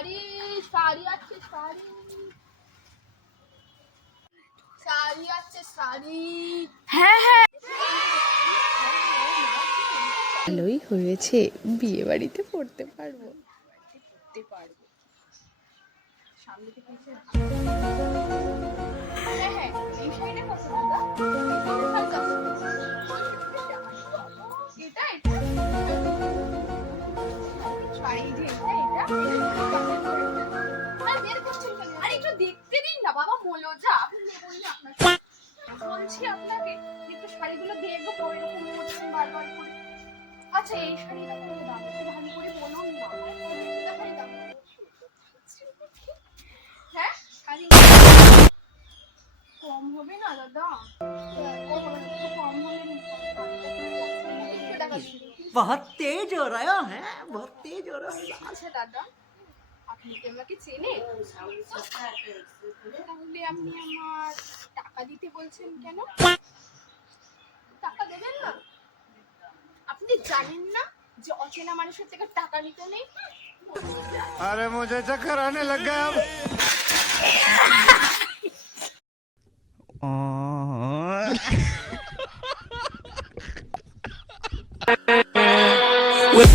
শাড়ি শাড়ি আছে শাড়ি। শাড়ি আছে শাড়ি। হ্যাঁ হ্যাঁ। ভালোই হয়েছে বিয়ে বাড়িতে পড়তে পারব। পড়তে পারব। সামনে থেকে দেখতে দিন না বাবা মোলো যা আপনি নেবই না আপনার বলছি আপনাকে একটু শাড়িগুলো দেখবো পরে এরকম করছেন বারবার করে আচ্ছা এই শাড়িটা কত দাম একটু ভালো করে বলুন না দেখাই দাম হ্যাঁ শাড়ি কম হবে না দাদা কম হবে না, একটু কম হলে নিতে হবে। একশো টাকা দিন। बहुत तेज हो रहा है बहुत तेज हो रहा है আচ্ছা দাদা আপনি কি আমাকে চেনে তাহলে আপনি আমার টাকা দিতে বলছেন কেন? টাকা দেবেন না? আপনি জানেন না যে অচেনা মানুষের থেকে টাকা নিতে নেই? আরে মুঝে চক্কর আনে লাগা With